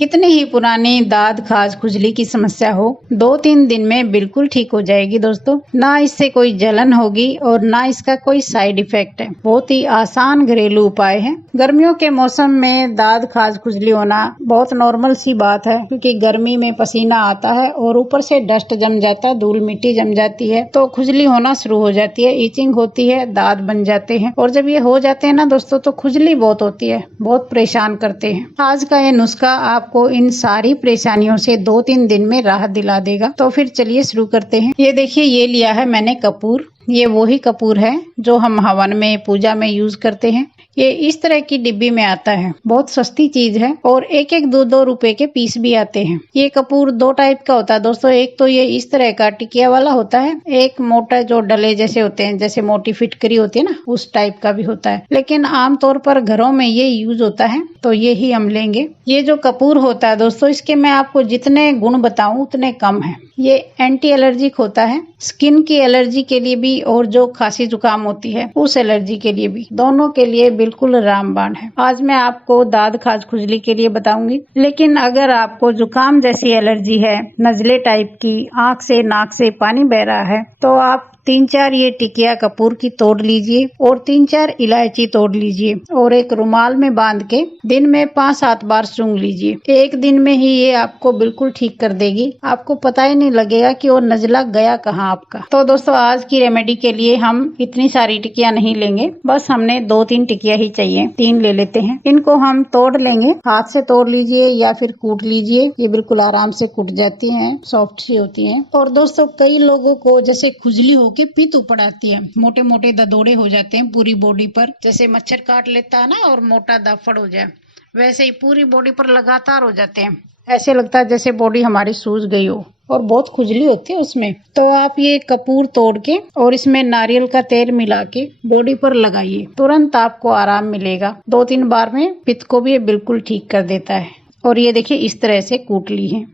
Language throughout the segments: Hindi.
कितनी ही पुरानी दाद खाज खुजली की समस्या हो, 2-3 दिन में बिल्कुल ठीक हो जाएगी दोस्तों। ना इससे कोई जलन होगी और ना इसका कोई साइड इफेक्ट है। बहुत ही आसान घरेलू उपाय है। गर्मियों के मौसम में दाद खाज खुजली होना बहुत नॉर्मल सी बात है, क्योंकि गर्मी में पसीना आता है और ऊपर से डस्ट जम जाता है, धूल मिट्टी जम जाती है, तो खुजली होना शुरू हो जाती है, ईचिंग होती है, दाद बन जाते हैं। और जब ये हो जाते हैं ना दोस्तों, तो खुजली बहुत होती है, बहुत परेशान करते हैं। आज का ये नुस्खा आपको इन सारी परेशानियों से 2-3 दिन में राहत दिला देगा। तो फिर चलिए शुरू करते हैं। ये देखिए, ये लिया है मैंने कपूर। ये वही कपूर है जो हम हवन में पूजा में यूज करते हैं। ये इस तरह की डिब्बी में आता है, बहुत सस्ती चीज है और 1-1 2-2 रुपए के पीस भी आते हैं। ये कपूर 2 टाइप का होता है दोस्तों। एक तो ये इस तरह का टिकिया वाला होता है, एक मोटा जो डले जैसे होते हैं, जैसे मोटी फिटकरी होती है ना, उस टाइप का भी होता है। लेकिन आमतौर पर घरों में ये यूज होता है, तो ये ही हम लेंगे। ये जो कपूर होता है दोस्तों, इसके मैं आपको जितने गुण बताऊं उतने कम है। ये एंटी एलर्जिक होता है, स्किन की एलर्जी के लिए भी और जो खांसी जुकाम होती है उस एलर्जी के लिए भी, दोनों के लिए बिल्कुल रामबाण है। आज मैं आपको दाद खाज खुजली के लिए बताऊंगी, लेकिन अगर आपको जुकाम जैसी एलर्जी है, नजले टाइप की, आंख से नाक से पानी बह रहा है, तो आप 3-4 ये टिकिया कपूर की तोड़ लीजिए और 3-4 इलायची तोड़ लीजिए और एक रुमाल में बांध के दिन में 5-7 बार सूंघ लीजिए। एक दिन में ही ये आपको बिल्कुल ठीक कर देगी। आपको पता ही नहीं लगेगा कि वो नजला गया कहाँ आपका। तो दोस्तों, आज की रेमेडी के लिए हम इतनी सारी टिकिया नहीं लेंगे, बस हमने 2-3 टिकिया ही चाहिए। 3 ले लेते हैं। इनको हम तोड़ लेंगे, हाथ से तोड़ लीजिए या फिर कूट लीजिए। ये बिल्कुल आराम से कूट जाती है, सॉफ्ट सी होती है। और दोस्तों, कई लोगों को जैसे खुजली होके पित्त उपड़ आती है, मोटे मोटे ददोड़े हो जाते हैं पूरी बॉडी पर, जैसे मच्छर काट लेता है ना और मोटा दाफड़ हो जाए, वैसे ही पूरी बॉडी पर लगातार हो जाते हैं। ऐसे लगता है जैसे बॉडी हमारी सूज गई हो और बहुत खुजली होती है उसमें। तो आप ये कपूर तोड़ के और इसमें नारियल का तेल मिला के बॉडी पर लगाइए, तुरंत आपको आराम मिलेगा। 2-3 बार में पित्त को भी ये बिल्कुल ठीक कर देता है। और ये देखिए, इस तरह से कूट ली है।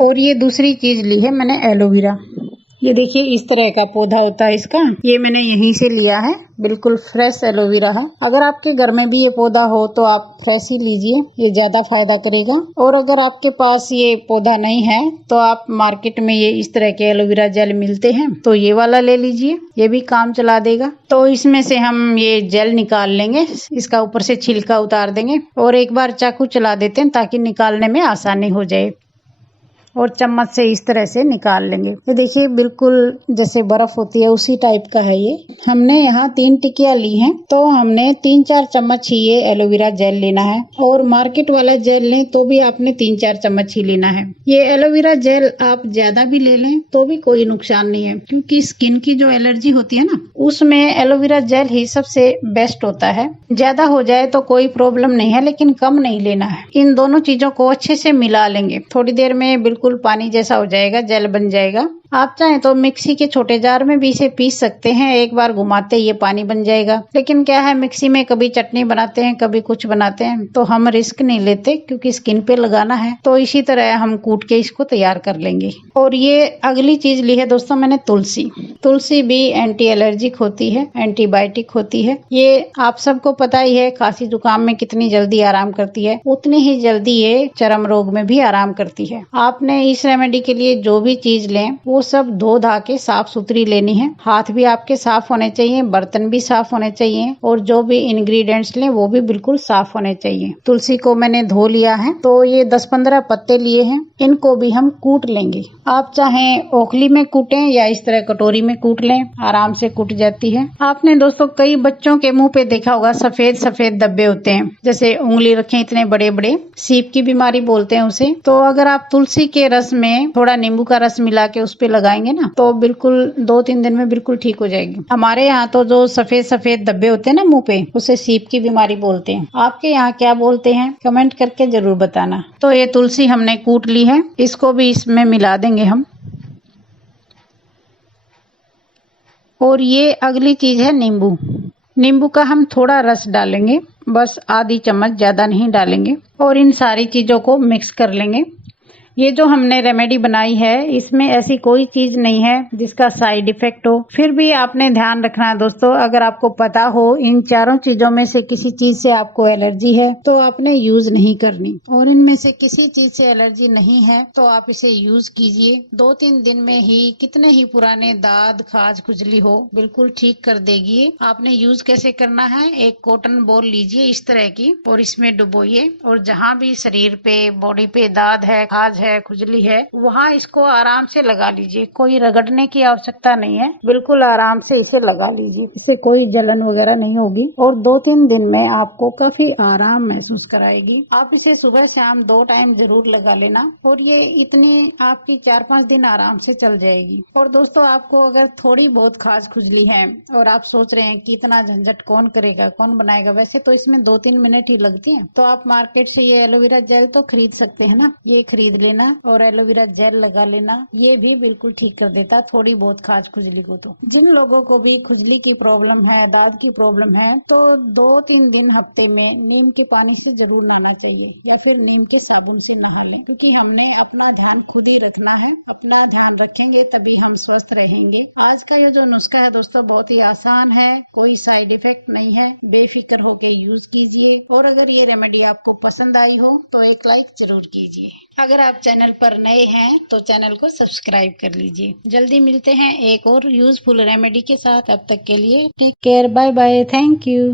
और ये दूसरी चीज ली है मैंने, एलोवेरा। ये देखिए, इस तरह का पौधा होता है इसका। ये मैंने यहीं से लिया है, बिल्कुल फ्रेश एलोवेरा है। अगर आपके घर में भी ये पौधा हो तो आप फ्रेश ही लीजिए, ये ज्यादा फायदा करेगा। और अगर आपके पास ये पौधा नहीं है तो आप मार्केट में ये इस तरह के एलोवेरा जेल मिलते हैं, तो ये वाला ले लीजिए, ये भी काम चला देगा। तो इसमें से हम ये जेल निकाल लेंगे, इसका ऊपर से छिलका उतार देंगे और एक बार चाकू चला देते हैं ताकि निकालने में आसानी हो जाए। और चम्मच से इस तरह से निकाल लेंगे। ये देखिए, बिल्कुल जैसे बर्फ होती है उसी टाइप का है ये। हमने यहाँ 3 टिकिया ली हैं, तो हमने 3-4 चम्मच ही ये एलोवेरा जेल लेना है। और मार्केट वाला जेल लें तो भी आपने 3-4 चम्मच ही लेना है। ये एलोवेरा जेल आप ज्यादा भी ले लें तो भी कोई नुकसान नहीं है, क्योंकि स्किन की जो एलर्जी होती है ना, उसमें एलोवेरा जेल ही सबसे बेस्ट होता है। ज्यादा हो जाए तो कोई प्रॉब्लम नहीं है, लेकिन कम नहीं लेना है। इन दोनों चीजों को अच्छे से मिला लेंगे। थोड़ी देर में बिल्कुल पानी जैसा हो जाएगा, जेल बन जाएगा। आप चाहें तो मिक्सी के छोटे जार में भी इसे पीस सकते हैं, एक बार घुमाते ये पानी बन जाएगा। लेकिन क्या है, मिक्सी में कभी चटनी बनाते हैं, कभी कुछ बनाते हैं, तो हम रिस्क नहीं लेते क्योंकि स्किन पे लगाना है। तो इसी तरह हम कूट के इसको तैयार कर लेंगे। और ये अगली चीज ली है दोस्तों मैंने, तुलसी। तुलसी भी एंटी एलर्जिक होती है, एंटीबायोटिक होती है। ये आप सबको पता ही है, खांसी जुकाम में कितनी जल्दी आराम करती है, उतनी ही जल्दी ये चर्म रोग में भी आराम करती है। आपने इस रेमेडी के लिए जो भी चीज लें वो सब धो धा के साफ सुथरी लेनी है। हाथ भी आपके साफ होने चाहिए, बर्तन भी साफ होने चाहिए और जो भी इंग्रेडिएंट्स लें वो भी बिल्कुल साफ होने चाहिए। तुलसी को मैंने धो लिया है, तो ये 10-15 पत्ते लिए हैं, इनको भी हम कूट लेंगे। आप चाहें ओखली में कूटें या इस तरह कटोरी में कूट लें, आराम से कूट जाती है। आपने दोस्तों कई बच्चों के मुंह पे देखा होगा, सफेद सफेद धब्बे होते हैं, जैसे उंगली रखें इतने बड़े बड़े, सीप की बीमारी बोलते हैं उसे। तो अगर आप तुलसी के रस में थोड़ा नींबू का रस मिला के उस पे लगाएंगे ना, तो बिल्कुल 2-3 दिन में बिल्कुल ठीक हो जाएगी। हमारे यहाँ तो जो सफेद सफेद धब्बे होते हैं ना मुंह पे, उसे सीप की बीमारी बोलते हैं। आपके यहाँ क्या बोलते हैं, कमेंट करके जरूर बताना। तो ये तुलसी हमने कूट ली है, इसको भी इसमें मिला देंगे हम। और ये अगली चीज है नींबू। नींबू का हम थोड़ा रस डालेंगे, बस आधी चम्मच, ज्यादा नहीं डालेंगे। और इन सारी चीजों को मिक्स कर लेंगे। ये जो हमने रेमेडी बनाई है इसमें ऐसी कोई चीज नहीं है जिसका साइड इफेक्ट हो। फिर भी आपने ध्यान रखना है दोस्तों, अगर आपको पता हो इन चारों चीजों में से किसी चीज से आपको एलर्जी है तो आपने यूज नहीं करनी, और इनमें से किसी चीज से एलर्जी नहीं है तो आप इसे यूज कीजिए। 2-3 दिन में ही कितने ही पुराने दाद खाज खुजली हो बिल्कुल ठीक कर देगी। आपने यूज कैसे करना है, एक कॉटन बॉल लीजिए इस तरह की और इसमें डुबोइए, और जहाँ भी शरीर पे बॉडी पे दाद है, खाज है, खुजली है, वहाँ इसको आराम से लगा लीजिए। कोई रगड़ने की आवश्यकता नहीं है, बिल्कुल आराम से इसे लगा लीजिए। इससे कोई जलन वगैरह नहीं होगी और 2-3 दिन में आपको काफी आराम महसूस कराएगी। आप इसे सुबह शाम 2 टाइम जरूर लगा लेना और ये इतनी आपकी 4-5 दिन आराम से चल जाएगी। और दोस्तों आपको अगर थोड़ी बहुत खाज खुजली है और आप सोच रहे हैं कि इतना झंझट कौन करेगा, कौन बनाएगा, वैसे तो इसमें 2-3 मिनट ही लगती हैं, तो आप मार्केट से ये एलोवेरा जेल तो खरीद सकते हैं ना, ये खरीद लेना और एलोवेरा जेल लगा लेना। ये भी बिल्कुल ठीक कर देता थोड़ी बहुत खाज खुजली को। तो जिन लोगों को भी खुजली की प्रॉब्लम है, दाद की प्रॉब्लम है, तो 2-3 दिन हफ्ते में नीम के पानी से जरूर नहाना चाहिए या फिर नीम के साबुन से नहा लें, क्योंकि हमने अपना ध्यान खुद ही रखना है। अपना ध्यान रखेंगे तभी हम स्वस्थ रहेंगे। आज का ये जो नुस्खा है दोस्तों बहुत ही आसान है, कोई साइड इफेक्ट नहीं है, बेफिक्र होके यूज कीजिए। और अगर ये रेमेडी आपको पसंद आई हो तो एक लाइक जरूर कीजिए। अगर आप चैनल पर नए हैं तो चैनल को सब्सक्राइब कर लीजिए। जल्दी मिलते हैं एक और यूजफुल रेमेडी के साथ, तब तक के लिए take care, bye bye, thank you.